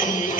Thank mm -hmm. you.